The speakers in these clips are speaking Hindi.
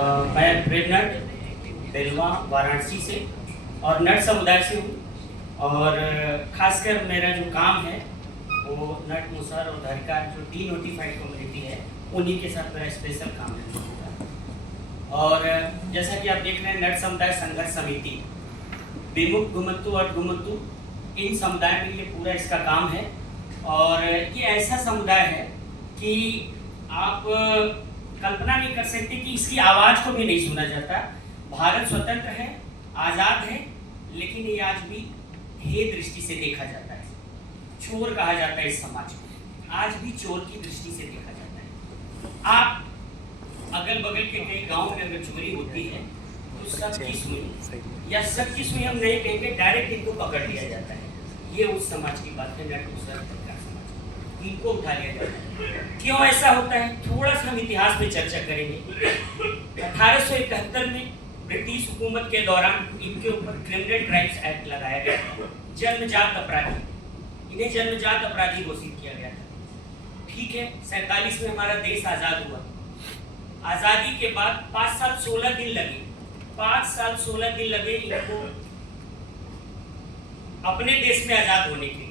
मैं वेब नट बेलवा वाराणसी से और नट समुदाय से हूँ। और खासकर मेरा जो काम है वो नट मुसहर और धारिका जो डी नोटिफाइड कम्युनिटी है उन्हीं के साथ मेरा स्पेशल काम है। और जैसा कि आप देख रहे हैं, नट समुदाय संघर्ष समिति विमुक्त घुमंतु और घुमंतु इन समुदाय में ये पूरा इसका काम है। और ये ऐसा समुदाय है कि आप कल्पना नहीं कर सकते कि इसकी आवाज़ को भी नहीं सुना जाता। भारत स्वतंत्र है, आज़ाद है, लेकिन ये आज भी हे दृष्टि से देखा जाता है। चोर कहा जाता है इस समाज को, आज भी चोर की दृष्टि से देखा जाता है। आप अगल बगल के कई गांव में अगर चोरी होती है तो सबकी सुई या सबकी सुई हम नहीं कहेंगे, डायरेक्ट इनको पकड़ लिया जाता है। ये उस समाज की बात है, नट मुसहर समाज, इनको उठा लिया जाता है। क्यों ऐसा होता है, थोड़ा सा हम इतिहास में चर्चा करेंगे। 1871 में ब्रिटिश हुकूमत के दौरान इनके ऊपर क्रिमिनल ट्राइब्स एक्ट लगाया गया। जन्मजात अपराधी, इन्हें जन्मजात अपराधी घोषित किया गया था। ठीक है, 47 में हमारा देश आज़ाद हुआ। आज़ादी के बाद 5 साल 16 दिन लगे, 5 साल 16 दिन लगे इनको अपने देश में आज़ाद होने के लिए।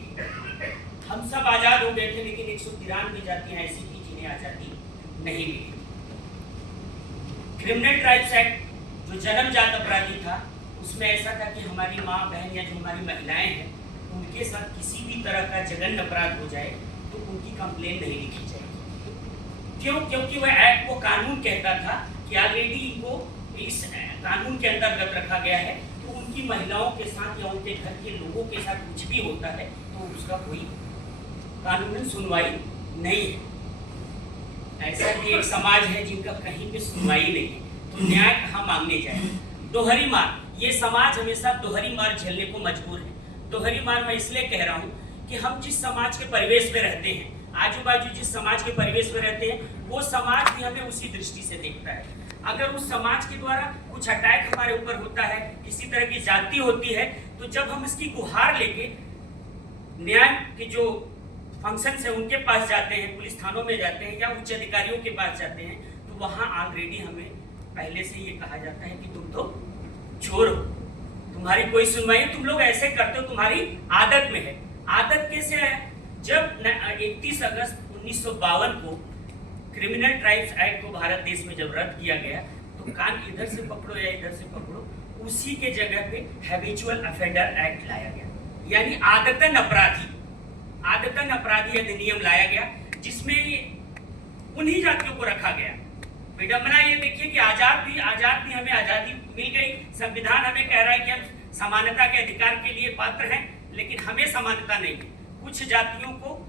हम सब आज़ाद हो गए थे, लेकिन 193 जातियां ऐसी थी जिन्हें आज़ादी नहीं मिली। क्रिमिनल ट्राइब्स एक्ट जो जन्मजात अपराधी था, उसमें ऐसा था कि हमारी माँ बहन या जो हमारी महिलाएं हैं उनके साथ किसी भी तरह का जघन्य अपराध हो जाए तो उनकी कंप्लेन नहीं लिखी जाएगी। क्यों? क्योंकि वह एक्ट, वो कानून कहता था कि ऑलरेडी इनको इस कानून के अंतर्गत रखा गया है, तो उनकी महिलाओं के साथ या उनके घर के लोगों के साथ कुछ भी होता है तो उसका कोई कानूनन सुनवाई नहीं है। ऐसा भी एक समाज है जिनका कहीं पे सुनवाई नहीं है, तो न्याय कहाँ मांगने जाए। दोहरी मार, ये समाज हमेशा दोहरी मार झेलने को मजबूर है। दोहरी मार मैं इसलिए कह रहा हूँ कि हम जिस समाज के परिवेश में रहते हैं, आजू बाजू जिस समाज के परिवेश में रहते हैं, वो समाज भी हमें उसी दृष्टि से देखता है। अगर उस समाज के द्वारा कुछ अटैक हमारे ऊपर होता है, किसी तरह की जाति होती है, तो जब हम इसकी गुहार लेके न्याय के जो फंक्शन है उनके पास जाते हैं, पुलिस थानों में जाते हैं या उच्च अधिकारियों के पास जाते हैं, तो वहाँ ऑलरेडी हमें पहले से ये कहा जाता है कि तुम तो चोर हो, तुम्हारी कोई सुनवाई, तुम लोग ऐसे करते हो, तुम्हारी आदत में है। आदत कैसे है? जब 31 अगस्त 1952 को क्रिमिनल ट्राइब्स एक्ट को भारत देश में जब रद्द किया गया, तो कान इधर से पकड़ो या इधर से पकड़ो, उसी के जगह पे हैबिचुअल ऑफेंडर एक्ट लाया गया, यानी आदतन अपराधी अधिनियम लाया गया, जिसमें उन्हीं जातियों को रखा गया। विडंबना ये देखिए कि आजाद भी हमें आजादी मिल गई, संविधान हमें कह रहा है कि हम समानता के अधिकार के लिए पात्र हैं, लेकिन हमें समानता नहीं है। कुछ जातियों को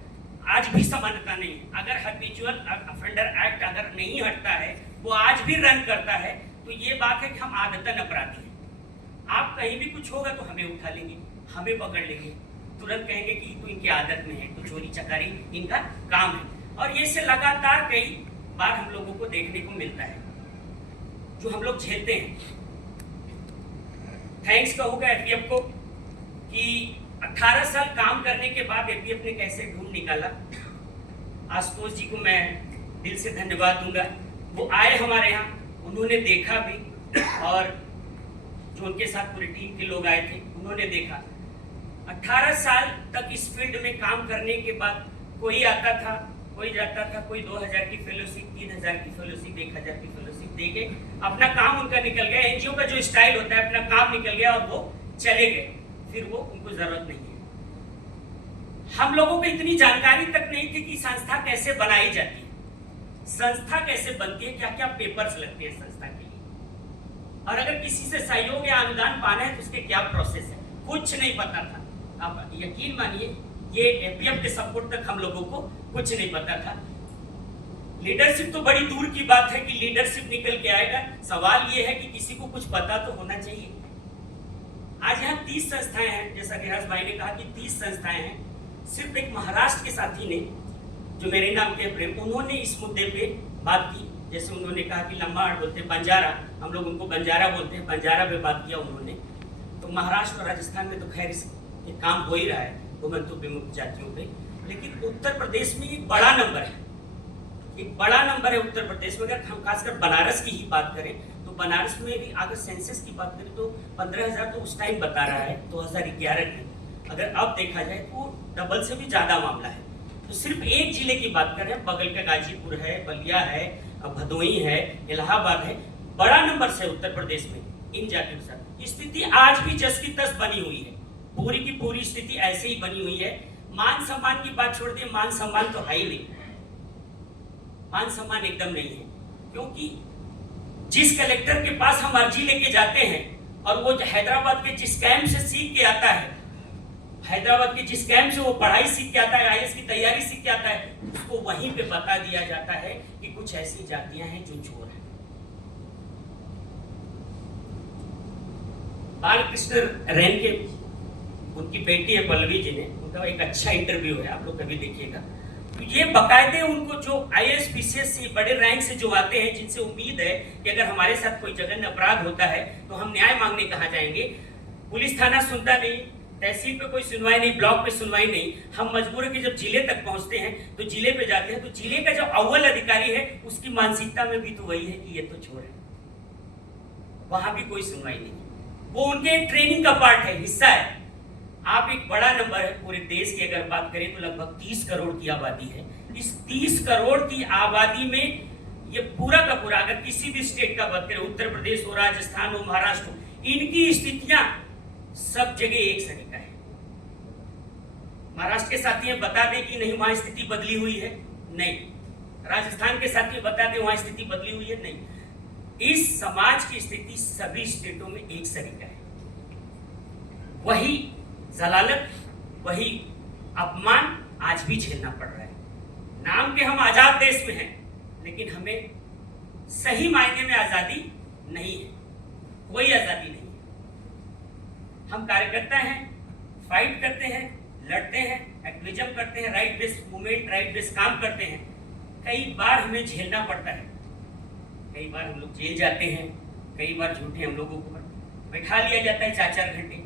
आज भी समानता नहीं है। अगर हैबिचुअल ऑफेंडर एक्ट अगर नहीं हटता है, वो आज भी रन करता है, तो ये बात है कि हम आदतन अपराधी हैं। आप कहीं भी कुछ होगा तो हमें उठा लेंगे, हमें पकड़ लेंगे, तुरंत कहेंगे कि तो इनकी आदत में है, तो चोरी चकारी इनका काम है। और ये से लगातार कई बार हम लोगों को देखने को मिलता है, जो हम लोग झेलते हैं। थैंक्स कहूँगा एपीएफ को कि 18 साल काम करने के बाद एपीएफ ने कैसे ढूंढ निकाला। आशुतोष जी को मैं दिल से धन्यवाद दूंगा। वो आए हमारे यहाँ, उन्होंने देखा भी, और जो उनके साथ पूरी टीम के लोग आए थे उन्होंने देखा। 18 साल तक इस फील्ड में काम करने के बाद कोई आता था, कोई जाता था, कोई 2000 की फेलोशिप, 3000 की फेलोशिप, 1000 की फेलोशिप दे के अपना काम उनका निकल गया। एनजीओ का जो स्टाइल होता है, अपना काम निकल गया और वो चले गए, फिर वो उनको जरूरत नहीं है। हम लोगों को इतनी जानकारी तक नहीं थी कि संस्था कैसे बनाई जाती है, संस्था कैसे बनती है, क्या क्या पेपर्स लगते हैं संस्था के लिए, और अगर किसी से सहयोग या अनुदान पाना है तो उसके क्या प्रोसेस है, कुछ नहीं पता था। आप यकीन मानिए, ये एपीएफ के सपोर्ट तक हम लोगों को कुछ नहीं पता था। लीडरशिप तो बड़ी दूर की बात है कि लीडरशिप निकल के आएगा। सवाल ये है कि किसी को कुछ पता तो होना चाहिए। आज यहाँ 30 संस्थाएं हैं, जैसा गिराज भाई ने कहा कि 30 संस्थाएं हैं। सिर्फ एक महाराष्ट्र के साथी ने, जो मेरे नाम के प्रेम, उन्होंने इस मुद्दे पे बात की। जैसे उन्होंने कहा कि लंबाड़ बोलते हैं, बंजारा, हम लोग उनको बंजारा बोलते हैं, बंजारा पे बात किया उन्होंने। तो महाराष्ट्र और राजस्थान में तो खैर ये काम हो ही रहा है घुमंतु विमुक्त जातियों पे, लेकिन उत्तर प्रदेश में एक बड़ा नंबर है। एक बड़ा नंबर है उत्तर प्रदेश में। अगर हम खासकर बनारस की ही बात करें तो बनारस में भी अगर सेंसस की बात करें तो 15,000 तो उस टाइम बता रहा है 2011 में, अगर अब देखा जाए तो डबल से भी ज्यादा मामला है। तो सिर्फ एक जिले की बात कर रहे हैं, बगल का गाजीपुर है, बलिया है, भदोही है, इलाहाबाद है, बड़ा नंबर से उत्तर प्रदेश में इन जातियों के साथ स्थिति आज भी जस की तस बनी हुई है। पूरी की पूरी स्थिति ऐसे ही बनी हुई है। मान सम्मान की बात छोड़ दिए, मान सम्मान तो है ही नहीं, मान सम्मान एकदम नहीं है। क्योंकि जिस कलेक्टर के पास हम अर्जी लेके जाते हैं और वो हैदराबाद के जिस कैंप से सीख के आता है, हैदराबाद के जिस कैंप से वो पढ़ाई सीख के आता है, आईएएस की तैयारी सीख के आता है, उसको वहीं पे बता दिया जाता है कि कुछ ऐसी जातियां हैं जो चोर हैं। बालकृष्ण रेन के उनकी बेटी है पल्लवी जी ने, उनका एक अच्छा इंटरव्यू है, आप लोग कभी देखिएगा। तो ये बकायदे उनको जो आईएएस पीसीएस से बड़े रैंक से जो आते हैं, जिनसे उम्मीद है कि अगर हमारे साथ कोई जघन्य अपराध होता है तो हम न्याय मांगने कहाँ जाएंगे, पुलिस थाना सुनता नहीं, तहसील पे कोई सुनवाई नहीं, ब्लॉक पे सुनवाई नहीं, हम मजबूर है कि जब जिले तक पहुंचते हैं तो जिले पे जाते हैं तो जिले का जो अव्वल अधिकारी है उसकी मानसिकता में भी तो वही है कि ये तो चोर है, वहां भी कोई सुनवाई नहीं। वो उनके ट्रेनिंग का पार्ट है, हिस्सा है। आप एक बड़ा नंबर है पूरे देश की अगर बात करें तो लगभग 30 करोड़ की आबादी है। इस 30 करोड़ की आबादी में ये पूरा का पूरा अगर किसी भी स्टेट का बात करें, उत्तर प्रदेश हो, राजस्थान हो, महाराष्ट्र हो, इनकी स्थितियां सब जगह एक सरिका है। महाराष्ट्र के साथी बता दें कि नहीं वहां स्थिति बदली हुई है, नहीं। राजस्थान के साथी बता दें वहां स्थिति बदली हुई है, नहीं। इस समाज की स्थिति सभी स्टेटों में एक सरिका है। वही जलालत, वही अपमान आज भी झेलना पड़ रहा है। नाम के हम आजाद देश में हैं, लेकिन हमें सही मायने में आजादी नहीं है, कोई आजादी नहीं है। हम कार्यकर्ता हैं, फाइट करते हैं, लड़ते हैं, एक्टिविज्म करते हैं, right based movement, right based काम करते हैं। कई बार हमें झेलना पड़ता है, कई बार हम लोग जेल जाते हैं, कई बार झूठे हम लोगों को बैठा लिया जाता है 4-4 घंटे।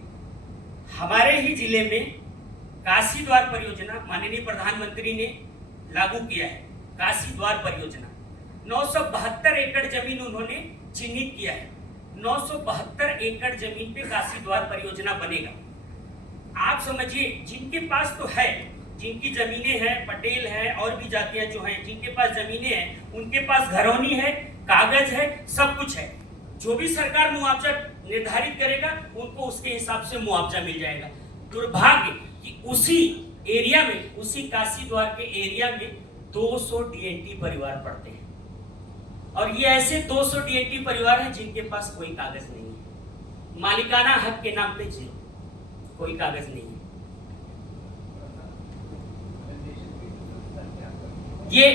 हमारे ही जिले में काशी द्वार परियोजना माननीय प्रधानमंत्री ने लागू किया है। काशी द्वार परियोजना 972 एकड़ जमीन उन्होंने चिन्हित किया है। 972 एकड़ जमीन पे काशी द्वार परियोजना बनेगा। आप समझिए, जिनके पास तो है, जिनकी जमीनें हैं, पटेल है और भी जातियां जो हैं जिनके पास जमीनें हैं, उनके पास घरौनी है, कागज है, सब कुछ है। जो भी सरकार मुआवजा निर्धारित करेगा उनको उसके हिसाब से मुआवजा मिल जाएगा। दुर्भाग्य कि उसी एरिया में, उसी काशी द्वार के एरिया में 200 डीएनटी परिवार पड़ते हैं और ये ऐसे 200 डीएनटी परिवार हैं जिनके पास कोई कागज नहीं है। मालिकाना हक के नाम पे जीरो, कोई कागज नहीं है। ये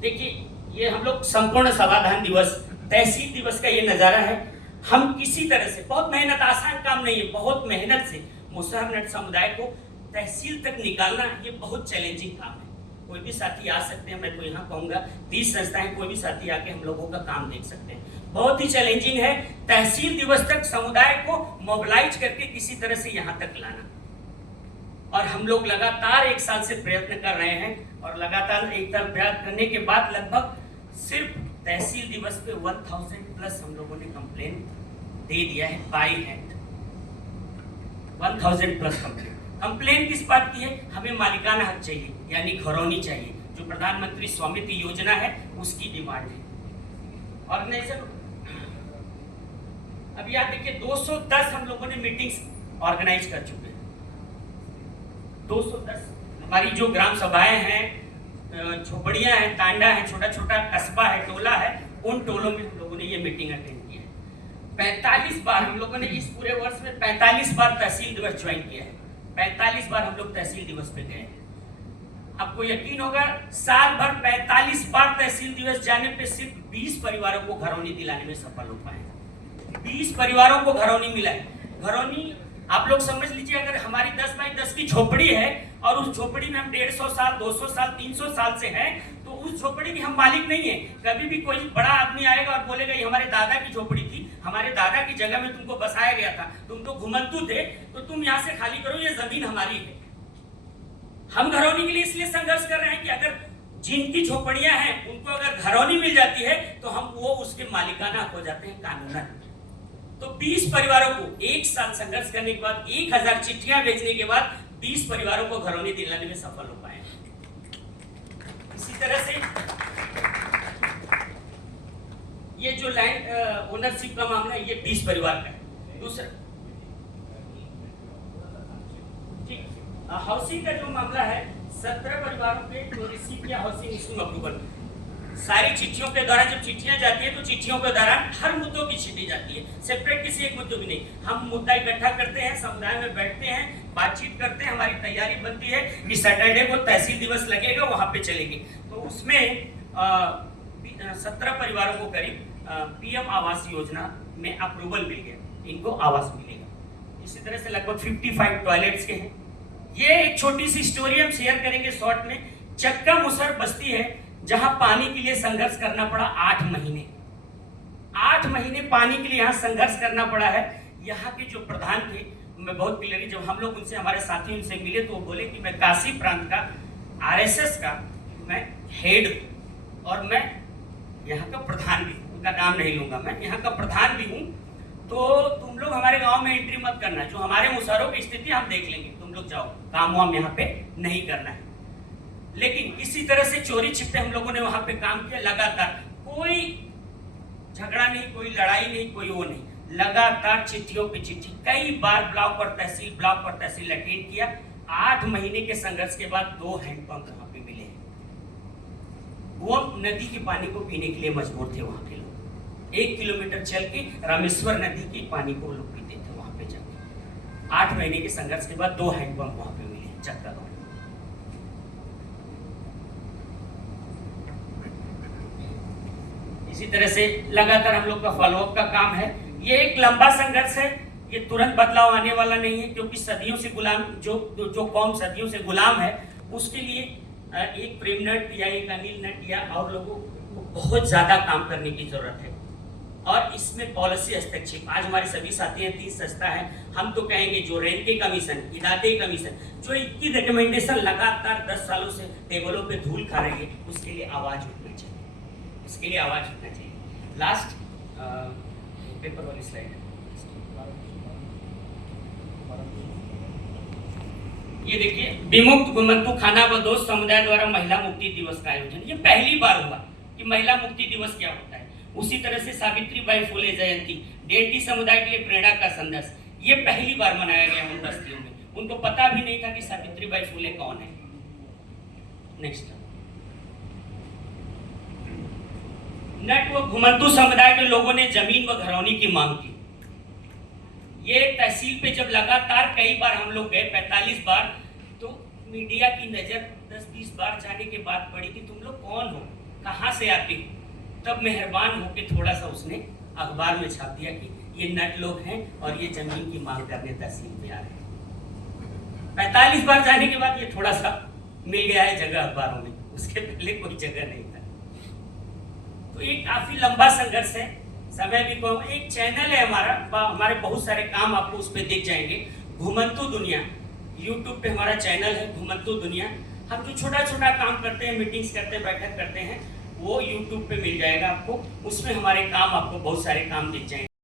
देखिए, ये हम लोग संपूर्ण समाधान दिवस, तहसील दिवस का ये नजारा है। हम किसी तरह से, बहुत मेहनत, आसान काम नहीं है, बहुत मेहनत से मुसहर नट समुदाय को तहसील तक निकालना ये बहुत चैलेंजिंग काम है। कोई भी साथी आ सकते हैं, मैं तो यहाँ कहूँगा 30 संस्थाएं, कोई भी साथी आके हम लोगों का काम देख सकते हैं। बहुत ही चैलेंजिंग है तहसील दिवस तक समुदाय को मोबिलाइज करके किसी तरह से यहाँ तक लाना। और हम लोग लगातार 1 साल से प्रयत्न कर रहे हैं और लगातार 1 साल प्रयास करने के बाद लगभग सिर्फ तहसील दिवस पे 1000+ हम लोगों ने कंप्लेन दे दिया है बाई हैंड। 1000+ कंप्लेन किस बात की है? हमें मालिकाना हक चाहिए, यानी घरौनी चाहिए, जो प्रधानमंत्री स्वामित्व योजना है उसकी डिमांड है। ऑर्गेनाइजर अभी आप देखिए 210 हम लोगों ने मीटिंग्स ऑर्गेनाइज कर चुके हैं। 210 हमारी जो ग्राम सभाएं हैं, झोपड़ियां हैं, तांडा है, छोटा छोटा कस्बा है, टोला है, उन टोलों में हम लोगों ने ये मीटिंग अटेंड की है। 45 बार हम लोगों ने इस पूरे वर्ष में 45 बार तहसील दिवस ज्वाइन किया है। 45 बार हम लोग तहसील दिवस पे गए हैं। आपको यकीन होगा, साल भर 45 बार तहसील दिवस जाने पे सिर्फ 20 परिवारों को घरौनी दिलाने में सफल हो पाए। 20 परिवारों को घरौनी मिला है। घरौनी आप लोग समझ लीजिए, अगर हमारी 10 बाई 10 की झोपड़ी है और उस झोपड़ी में हम 150 साल, 200 साल, 300 साल से हैं, तो उस झोपड़ी के हम मालिक नहीं है। कभी भी कोई बड़ा आदमी आएगा और बोलेगा ये हमारे दादा की झोपड़ी थी, हमारे दादा की जगह में तुमको बसाया गया था, तुम तो घुमंतू थे, तो तुम यहाँ से खाली करो, ये जमीन हमारी है। हम घरौनी के लिए इसलिए संघर्ष कर रहे हैं कि अगर जिनकी झोपड़ियां हैं उनको अगर घरौनी मिल जाती है तो हम वो उसके मालिकाना हो जाते हैं कानूनन। तो 20 परिवारों को एक साल संघर्ष करने के बाद 1000 चिट्ठियां भेजने के बाद 20 परिवारों को घरौनी दिलाने में सफल हो पाए। इसी तरह से ये जो लैंड ओनरशिप का मामला है ये 20 परिवार का है। दूसरा हाउसिंग का जो मामला है 17 परिवारों के जो रिसीव या हाउसिंग स्कीम अप्रूवल, सारी चिट्ठियों के दौरान जब चिट्ठियां जाती है तो चिट्ठियों के दौरान हर मुद्दों की चिट्ठी जाती है, सेपरेट किसी एक मुद्दों की नहीं। हम मुद्दा इकट्ठा करते हैं, समुदाय में बैठते हैं, बातचीत करते हैं, हमारी तैयारी बनती है कि सैटरडे को तहसील दिवस लगेगा, वहां पे चलेंगे। तो उसमें 17 परिवारों को करीब पीएम आवास योजना में अप्रूवल मिल गया, इनको आवास मिलेगा। इसी तरह से लगभग 55 टॉयलेट्स के हैं। ये एक छोटी सी स्टोरी हम शेयर करेंगे शॉर्ट में। चक्का मुसर बस्ती है जहां पानी के लिए संघर्ष करना पड़ा 8 महीने। 8 महीने पानी के लिए यहाँ संघर्ष करना पड़ा है। यहाँ के जो प्रधान थे, मैं बहुत क्लियरली जब हम लोग उनसे, हमारे साथी उनसे मिले तो वो बोले कि मैं काशी प्रांत का आरएसएस का मैं हेड हूँ और मैं यहाँ का प्रधान भी हूँ। उनका नाम नहीं लूंगा, मैं यहाँ का प्रधान भी हूँ। तो तुम लोग हमारे गांव में एंट्री मत करना, जो हमारे मुसहरों की स्थिति हम देख लेंगे, तुम लोग जाओ, काम वाम यहाँ पे नहीं करना है। लेकिन किसी तरह से चोरी छिपे हम लोगों ने वहां पे काम किया लगातार। कोई झगड़ा नहीं, कोई लड़ाई नहीं, कोई वो नहीं, लगातार चिट्ठियों पे चिट्ठी, कई बार ब्लॉक और तहसील अटेंड किया। 8 महीने के संघर्ष के बाद 2 हैंडपंप वहां पे मिले। वो नदी के पानी को पीने के लिए मजबूर थे वहां के लोग। 1 किलोमीटर चल के रामेश्वर नदी के पानी को लोग पीते थे वहां पे जाके। 8 महीने के संघर्ष के बाद 2 हैंडपंप वहां पे मिले चक्का गांव। इसी तरह से लगातार हम लोग का फॉलोअप का काम है। ये एक लंबा संघर्ष है, ये तुरंत बदलाव आने वाला नहीं है, क्योंकि सदियों से गुलाम जो कौम सदियों से गुलाम है, उसके लिए एक प्रेम नट या एक अनिल नट या और लोगों को बहुत ज्यादा काम करने की जरूरत है। और इसमें पॉलिसी हस्तक्षेप, आज हमारे सभी साथी हैं, 30 संस्था है, हम तो कहेंगे जो रेंके कमीशन, इदाते कमीशन, जो इनकी रिकमेंडेशन लगातार 10 सालों से टेबलों पे धूल खा रही है, उसके लिए आवाज उठना चाहिए, उसके लिए आवाज उठना चाहिए। लास्ट पेपर वाली स्लाइड, ये देखिए, विमुक्त गुमंतु खाना बदोश समुदाय द्वारा महिला मुक्ति दिवस का आयोजन। ये पहली बार हुआ कि महिला मुक्ति दिवस क्या होता है। उसी तरह से सावित्रीबाई फुले जयंती, डेंटी समुदाय के लिए प्रेरणा का संदेश, ये पहली बार मनाया गया उन बस्तियों में। उनको पता भी नहीं था कि सावित्रीबाई फुले कौन है। नेक्स्ट, नट व घुमंतु समुदाय के लोगों ने जमीन व घरौनी की मांग की। ये तहसील पे जब लगातार कई बार हम लोग गए, 45 बार, तो मीडिया की नजर 10-20 बार जाने के बाद पड़ी कि तुम लोग कौन हो, कहां से आते हो। तब मेहरबान होके थोड़ा सा उसने अखबार में छाप दिया कि ये नट लोग हैं और ये जमीन की मांग करने तहसील में आ रहे हैं। 45 बार जाने के बाद ये थोड़ा सा मिल गया है जगह अखबारों में, उसके पहले कोई जगह नहीं था। तो ये काफी लंबा संघर्ष है, समय भी कम। एक चैनल है हमारा, हमारे बहुत सारे काम आपको उस पर दिख जाएंगे, घुमंतु दुनिया, यूट्यूब पे हमारा चैनल है घुमंतु दुनिया। हम जो छोटा छोटा काम करते हैं, मीटिंग्स करते हैं, बैठक करते हैं, वो यूट्यूब पे मिल जाएगा आपको। उसमें हमारे काम, आपको बहुत सारे काम दिख जाएंगे।